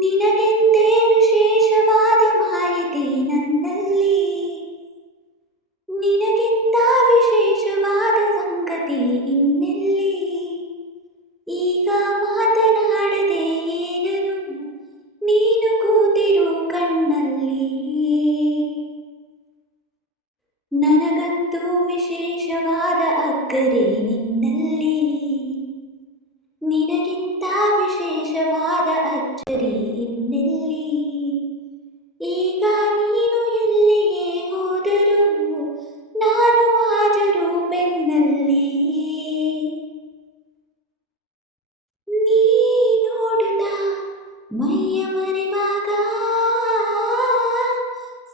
ನಿನಗೆಂದೇ ವಿಶೇಷವಾದ ಮಾಹಿತಿ ನನ್ನಲ್ಲಿ, ನಿನಗಿಂತ ವಿಶೇಷವಾದ ಸಂಗತಿ ಇನ್ನೆಲ್ಲಿ. ಈಗ ಮಾತನಾಡದೆ ಏನನು ನೀನು ಕೂತಿರು ಕಣ್ಣಲ್ಲಿ. ನನಗಂತೂ ವಿಶೇಷವಾದ ಅಕ್ಕರೆ ನಿನ್ನಲ್ಲಿ, ನಿನಗಿಂತ ವಿಶೇಷವಾದ ಅಚ್ಚರಿ ಇನ್ನೆಲ್ಲಿ. ಈಗ ನೀನು ಎಲ್ಲಿಯೇ ಹೋದರೂ ನಾನು ಹಾಜರು ಬೆನ್ನಲ್ಲಿ. ನೀ ನೋಡುತ್ತಾ ಮೈಯ ಮರೆವಾಗ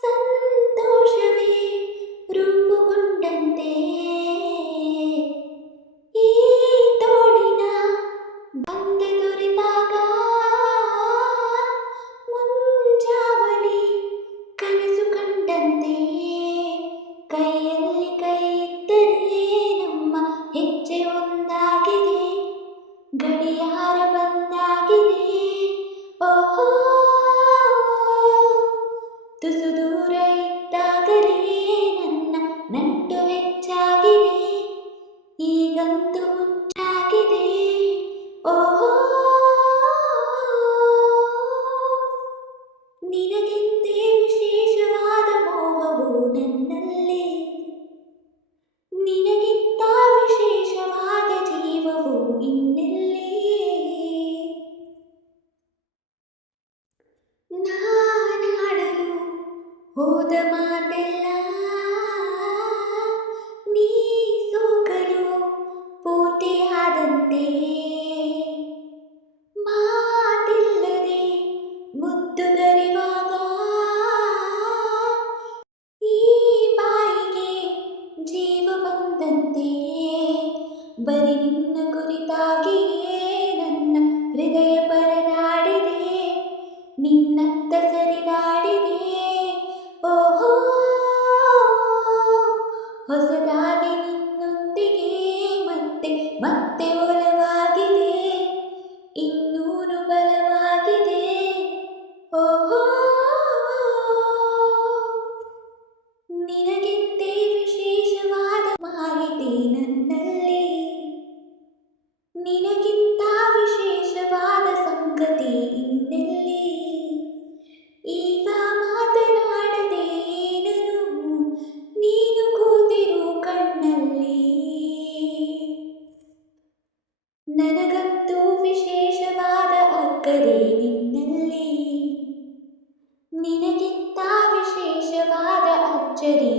ಸಂತೋಷವೇ ರೂಪುಗೊಂಡಂತೆ, ಈ ತೋಳಿನ ಬಂದ ದೊರೆತಾಗ ಮುಂಜಾವಲಿ ಕನಸು ಕಂಡಂತೆ. ಕೈಯಲ್ಲಿ ಕೈ ಇದ್ದರೆ ನಮ್ಮ ಹೆಜ್ಜೆ ಒಂದಾಗಿದೆ, ಗಡಿಯಾರ ಬಂದಾಗಿದೆ. ಓಹೋ, ತುಸು ದೂರ ಇದ್ದಾಗಲೇ ನನ್ನ ನಂಟು ಹೆಚ್ಚಾಗಿದೆ, ಈಗಂತೂ ಹುಚ್ಚಾಗಿದೆ. ಓಹೋ, ನಿನಗೆಂದೇ ವಿಶೇಷವಾದ ಮೋಹವು ನನ್ನಲ್ಲಿ, ನಿನಗಿಂತ ವಿಶೇಷವಾದ ಜೀವವು ಇನ್ನೆಲ್ಲಿ. ನಾನಾಡಲು ಹೋದ ಮಾತೆಲ್ಲ ನೀ ಸೋಕಲು ಪೂರ್ತಿಯಾದಂತೆ, ಮಾತಿಲ್ಲದೆ ಮುದ್ದುಗರಿವಾಗ ಈ ಬಾಯಿಗೆ ಜೀವ ಬಂದಂತೆ. ಬರಿ ನಿನ್ನ ಕುರಿತಾಗಿಯೇ ನನ್ನ ಹೃದಯ ಪರದಾಡಿದೆ, ನಿನ್ನತ್ತ ಸರಿದಾಡಿದೆ. ಓಹೋ, ಹೊಸದಾಗಿ ನಿನ್ನೊಂದಿಗೆ ಮತ್ತೆ ಮತ್ತೆ ಒಲವಾಗಿದೆ, ಇನ್ನೂರು ಬಲವಾಗಿದೆ. ಓಹೋ, ನಿನಗೆಂದೇ ವಿಶೇಷವಾದ ಮಾಹಿತಿ ನನ್ನಲ್ಲಿ, ನಿನಗಿಂತ ವಿಶೇಷವಾದ ಸಂಗತಿ ಇನ್ನೆಲ್ಲಿ. ಈಗ ಮಾತನಾಡದೆ ಏನನು ನೀನು ಕೂತಿರು ಕಣ್ಣಲ್ಲಿ. ನನಗಂತೂ ವಿಶೇಷವಾದ ಅಕ್ಕರೆ ನಿನ್ನಲ್ಲಿ, ನಿನಗಿಂತ ವಿಶೇಷವಾದ ಅಚ್ಚರಿ